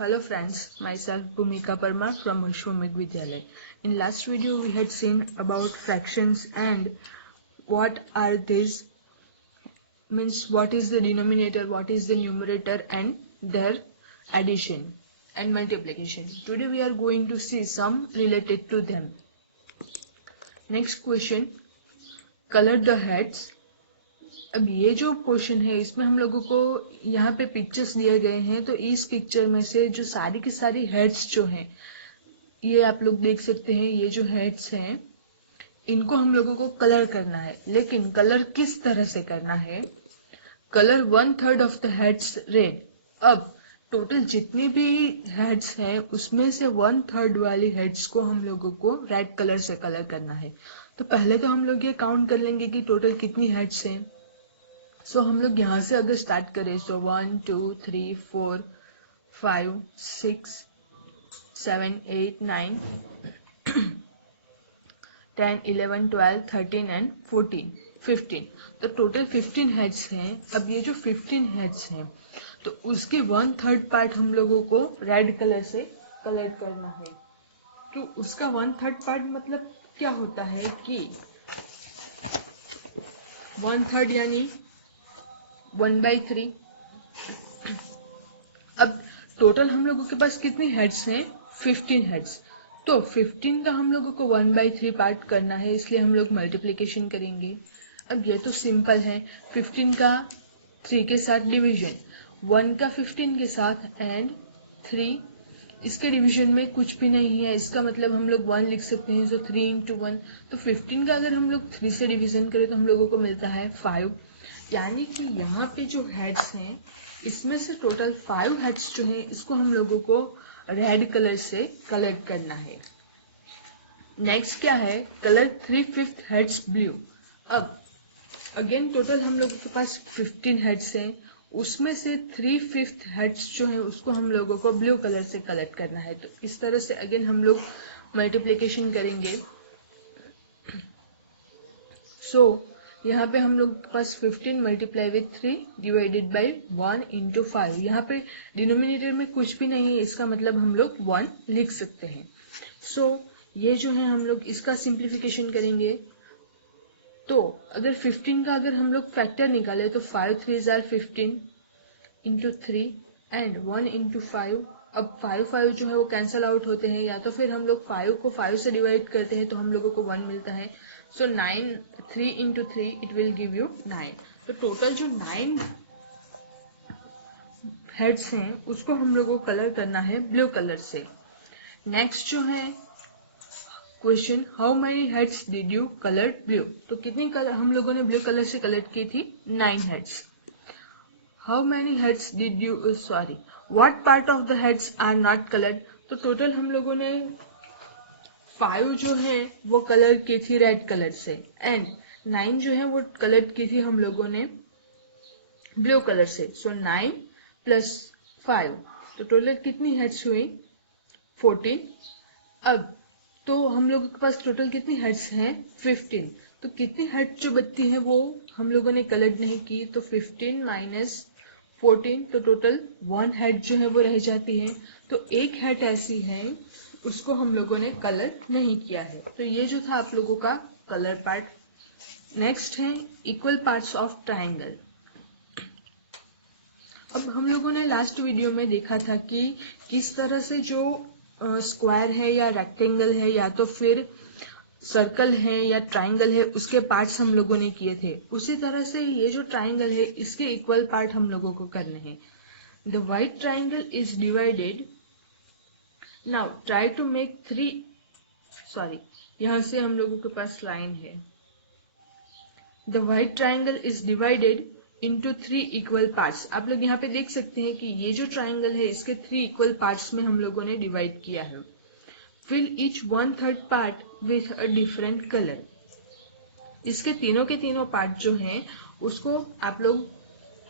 Hello friends, myself Bhumika Parmar from Vishwamik Vidyalaya. In last video we had seen about fractions and what are these, means what is the denominator, what is the numerator and their addition and multiplication. Today we are going to see some related to them. Next question, color the heads. अब ये जो question है इसमें हम लोगों को यहाँ पे पिक्चर्स दिए गए हैं, तो इस पिक्चर में से जो सारी की सारी हेड्स जो हैं, ये आप लोग देख सकते हैं, ये जो हेड्स हैं इनको हम लोगों को कलर करना है। लेकिन कलर किस तरह से करना है? Colour 1/3 of the heads red. अब टोटल जितनी भी हेड्स हैं उसमें से 1/3 वाली हेड्स को हम लोगों को रेड कलर से कलर करना है। तो पहले तो हम लोग ये काउंट कर लेंगे कि टोटल कितनी हेड्स हैं। सो हम लोग यहाँ से अगर स्टार्ट करें तो 1 2 3 4 5 6 7 8 9 10 11 12 13 एंड 14 15, तो टोटल 15 हेड्स हैं। अब ये जो 15 हेड्स हैं तो उसके 1/3 पार्ट हम लोगों को रेड कलर से कलर करना है। तो उसका 1/3 पार्ट मतलब क्या होता है कि 1/3 यानी 1/3। अब टोटल हम लोगों के पास कितनी हेड्स हैं? 15 हेड्स। तो 15 का हम लोगों को 1/3 पार्ट करना है, इसलिए हम लोग मल्टीप्लिकेशन करेंगे। अब ये तो सिंपल है, 15 का 3 के साथ डिवीजन, 1 का 15 के साथ एंड 3 इसके डिवीजन में कुछ भी नहीं है, इसका मतलब हम लोग 1 लिख सकते हैं। सो 3 × 1, तो 15 का अगर हम लोग 3 से डिवीजन करें तो हम लोगों को मिलता है 5। यानी कि यहाँ पे जो हेड्स हैं इसमें से टोटल 5 हेड्स जो हैं इसको हम लोगों को रेड कलर से कलर करना है। नेक्स्ट क्या है? Colour 3/5 heads blue. अब अगेन टोटल हम लोगों के पास 15 हेड्स हैं, उसमें से 3/5 हेड्स जो है उसको हम लोगों को ब्लू कलर से कलर करना है। तो इस तरह से अगेन हम लोग मल्टीप्लिकेशन करेंगे। सो यहाँ पे हम लोग के पास 15 मल्टीप्लाई विथ 3 डिवाइडेड बाई 1 × 5। यहाँ पे डिनोमिनेटर में कुछ भी नहीं है, इसका मतलब हम लोग 1 लिख सकते हैं। सो ये जो है हम लोग इसका सिंप्लीफिकेशन करेंगे। तो अगर 15 का अगर हम लोग फैक्टर निकाले तो 5 3s are 15 × 3 एंड 1 × 5। अब 5 जो है वो कैंसल आउट होते हैं, या तो फिर हम लोग 5 को 5 से डिवाइड करते हैं तो हम लोगों को 1 मिलता है। सो 9 3 × 3 इट विल गिव यू 9। तो टोटल जो 9 हेड्स हैं उसको हम लोगों को कलर करना है ब्लू कलर से। नेक्स्ट जो है question, how many heads did you colour blue? तो कितनी कलर हम लोगों ने ब्लू कलर से कलर की थी? 9 heads. How many heads did you what part of the heads are not coloured? तो टोटल हम लोगों ने 5 जो है वो कलर की थी रेड कलर से एंड 9 जो है वो कलर की थी हम लोगों ने ब्लू कलर से। सो 9 + 5, तो टोटल कितनी हेड्स हुई? 14। अब तो हम लोगों के पास टोटल कितनी हेड्स हैं? 15। तो कितनी हेड जो बचती है वो हम लोगों ने कलर नहीं की, तो 15 - 14, तो टोटल 1 हेड जो है वो रह जाती है। तो एक हेड ऐसी है उसको हम लोगों ने कलर नहीं किया है। तो ये जो था आप लोगों का कलर पार्ट। नेक्स्ट है इक्वल पार्ट्स ऑफ ट्राइंगल। अब हम लोगों ने लास्ट वीडियो में देखा था कि किस तरह से जो स्क्वायर है या रेक्टेंगल है या तो फिर सर्कल है या ट्राइंगल है उसके पार्ट्स हम लोगों ने किए थे, उसी तरह से ये जो ट्राइंगल है इसके इक्वल पार्ट हम लोगों को करने हैं। The white triangle is divided, now try to make 3, यहाँ से हम लोगों के पास लाइन है। The white triangle is divided into 3 equal parts. आप लोग यहाँ पे देख सकते हैं कि ये जो ट्राइंगल है इसके 3 इक्वल पार्ट्स में हम लोगों ने डिवाइड किया है। Fill each 1/3 part with a different colour. इसके तीनों के तीनों पार्ट जो हैं उसको आप लोग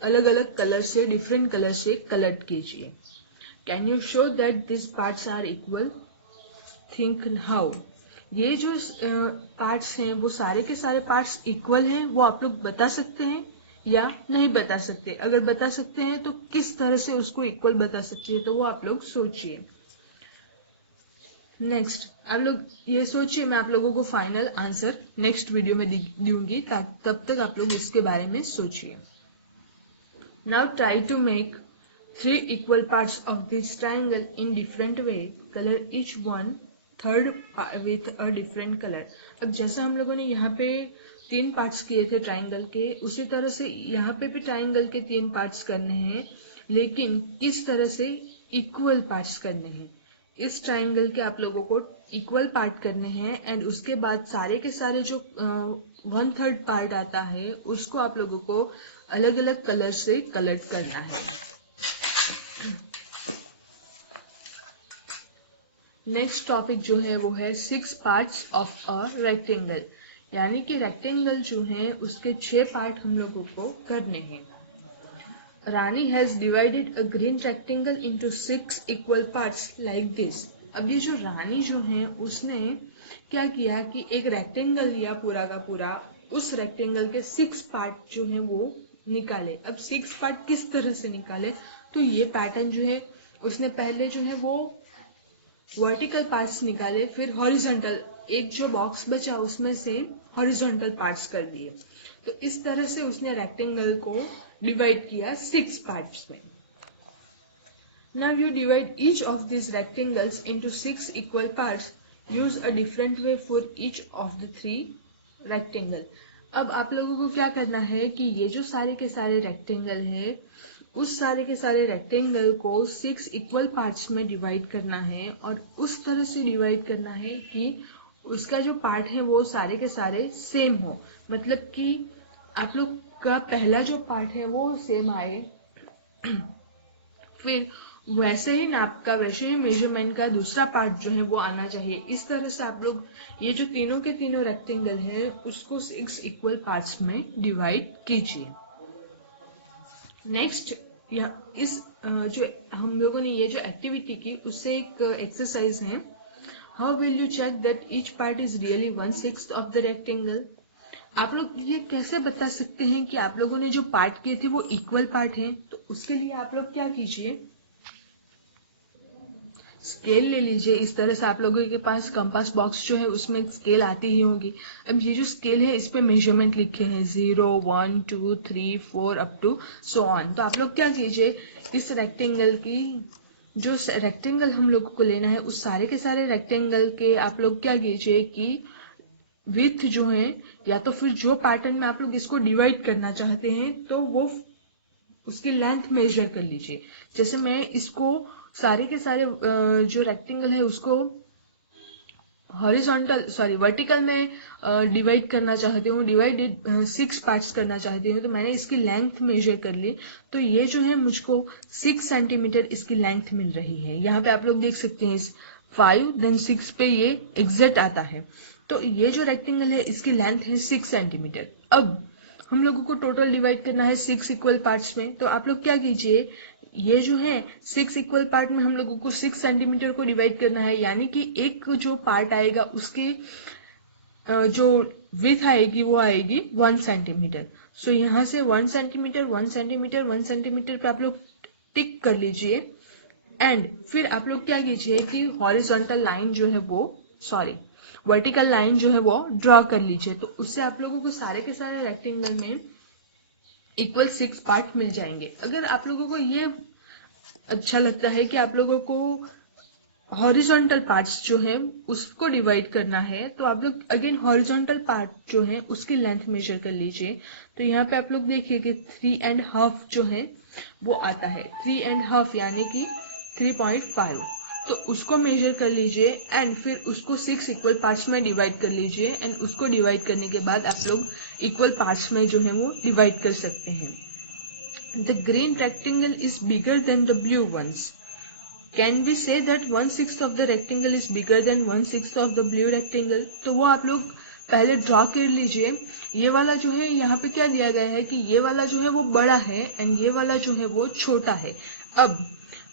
अलग अलग कलर से, डिफरेंट कलर से कलर कीजिए। Can you show that this parts are equal? Think how. ये जो पार्ट्स हैं वो सारे के सारे पार्ट्स इक्वल हैं, वो आप लोग बता सकते हैं या नहीं बता सकते? अगर बता सकते हैं तो किस तरह से उसको इक्वल बता सकते हैं, तो वो आप लोग सोचिए। नेक्स्ट आप लोग ये सोचिए, मैं आप लोगों को फाइनल आंसर नेक्स्ट वीडियो में दूंगी, तब तक आप लोग इसके बारे में सोचिए। Now try to make 3 equal parts of this triangle in different way. Color each one third with a different color. अब जैसा हम लोगों ने यहाँ पे 3 पार्ट्स किए थे ट्राइंगल के, उसी तरह से यहाँ पे भी ट्राइंगल के 3 पार्ट्स करने हैं, लेकिन किस तरह से इक्वल पार्ट्स करने हैं। इस ट्राइंगल के आप लोगों को इक्वल पार्ट करने हैं एंड उसके बाद सारे के सारे जो 1/3 पार्ट आता है उसको आप लोगों को अलग अलग कलर से कलर करना है। नेक्स्ट टॉपिक जो है वो है 6 पार्ट्स ऑफ अ रेक्टेंगल, यानी कि रेक्टेंगल जो है उसके 6 पार्ट हम लोगों को करने हैं। Rani has divided a green rectangle into 6 equal parts like this. अब ये जो रानी जो है उसने क्या किया कि एक रेक्टेंगल लिया पूरा का पूरा, उस रेक्टेंगल के 6 पार्ट जो है वो निकाले। अब 6 पार्ट किस तरह से निकाले, तो ये पैटर्न जो है उसने पहले जो है वो वर्टिकल पार्ट्स निकाले, फिर हॉरिजॉन्टल, एक जो बॉक्स बचा उसमें से हॉरिजॉन्टल पार्ट्स कर दिए। तो इस तरह से उसने रेक्टेंगल को डिवाइड किया 6 पार्ट्स में। Now you divide each of these rectangles into 6 equal parts. Use a different way for each of the 3 rectangle. अब आप लोगों को क्या करना है कि ये जो सारे के सारे रेक्टेंगल है, उस सारे के सारे रेक्टेंगल को 6 इक्वल पार्ट्स में डिवाइड करना है, और उस तरह से डिवाइड करना है कि उसका जो पार्ट है वो सारे के सारे सेम हो। मतलब कि आप लोग का पहला जो पार्ट है वो सेम आए, फिर वैसे ही नाप का, वैसे ही मेजरमेंट का दूसरा पार्ट जो है वो आना चाहिए। इस तरह से आप लोग ये जो तीनों के तीनों रेक्टेंगल है उसको 6 इक्वल पार्ट्स में डिवाइड कीजिए। नेक्स्ट इस जो हम लोगों ने ये जो एक्टिविटी की उससे एक एक्सरसाइज है, how will you check that each part is really 1/6 of the rectangle. आप लोग ये कैसे बता सकते हैं कि आप लोगों ने जो पार्ट किए थे वो इक्वल पार्ट हैं? तो उसके लिए आप लोग क्या कीजिए, स्केल ले लीजिए। इस तरह से आप लोगों के पास कंपास बॉक्स जो है उसमें स्केल आती ही होगी। अब ये जो स्केल है इस पे मेजरमेंट लिखे हैं 0, 1, 2, 3, 4 अप टू सो ऑन। तो आप लोग क्या कीजिए, इस रेक्टेंगल की जो रेक्टेंगल हम लोगों को लेना है उस सारे के सारे रेक्टेंगल के आप लोग क्या कीजिए कि विड्थ जो है, या तो फिर जो पैटर्न में आप लोग इसको डिवाइड करना चाहते हैं तो वो उसकी लेंथ मेजर कर लीजिए। जैसे मैं इसको सारे के सारे जो रेक्टेंगल है उसको वर्टिकल में डिवाइड करना चाहती हूँ, डिवाइडेड 6 पार्ट्स करना चाहती हूँ, तो मैंने इसकी लेंथ मेजर कर ली। तो ये जो है मुझको 6 सेंटीमीटर इसकी लेंथ मिल रही है। यहाँ पे आप लोग देख सकते हैं 5 देन 6 पे ये एग्जैक्ट आता है। तो ये जो रेक्टेंगल है इसकी लेंथ है 6 सेंटीमीटर। अब हम लोगों को टोटल डिवाइड करना है 6 इक्वल पार्ट्स में। तो आप लोग क्या कीजिए, ये जो है 6 इक्वल पार्ट में हम लोगों को 6 सेंटीमीटर को डिवाइड करना है, यानी कि एक जो पार्ट आएगा उसके जो विड्थ आएगी वो आएगी 1 सेंटीमीटर। सो यहाँ से 1 सेंटीमीटर 1 सेंटीमीटर 1 सेंटीमीटर पे आप लोग टिक कर लीजिए। एंड फिर आप लोग क्या कीजिए कि हॉरिजॉन्टल लाइन जो है वो वर्टिकल लाइन जो है वो ड्रॉ कर लीजिए। तो उससे आप लोगों को सारे के सारे रेक्टेंगल में इक्वल 6 पार्ट मिल जाएंगे। अगर आप लोगों को ये अच्छा लगता है कि आप लोगों को हॉरिजॉन्टल पार्ट्स जो है उसको डिवाइड करना है, तो आप लोग अगेन हॉरिजॉन्टल पार्ट जो है उसकी लेंथ मेजर कर लीजिए। तो यहाँ पे आप लोग देखिए कि 3.5 जो है वो आता है, 3.5 यानी कि 3.5। तो उसको मेजर कर लीजिए एंड फिर उसको 6 इक्वल पार्ट्स में डिवाइड कर लीजिए। एंड उसको डिवाइड करने के बाद आप लोग इक्वल पार्ट्स में जो है वो डिवाइड कर सकते हैं। The green rectangle is bigger than the blue ones. Can we say that 1/6 of the rectangle is bigger than 1/6 of the blue rectangle? तो वो आप लोग पहले ड्रॉ कर लीजिए। ये वाला जो है यहाँ पे क्या दिया गया है कि ये वाला जो है वो बड़ा है एंड ये वाला जो है वो छोटा है। अब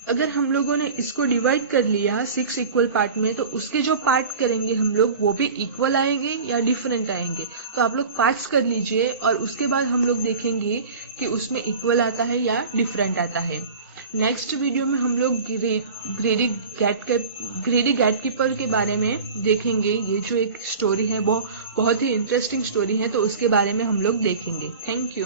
अगर हम लोगों ने इसको डिवाइड कर लिया 6 इक्वल पार्ट में, तो उसके जो पार्ट करेंगे हम लोग वो भी इक्वल आएंगे या डिफरेंट आएंगे। तो आप लोग पार्ट्स कर लीजिए और उसके बाद हम लोग देखेंगे कि उसमें इक्वल आता है या डिफरेंट आता है। नेक्स्ट वीडियो में हम लोग ग्रेडी गैटकीपर के बारे में देखेंगे। ये जो एक स्टोरी है वो बहुत ही इंटरेस्टिंग स्टोरी है, तो उसके बारे में हम लोग देखेंगे। Thank you.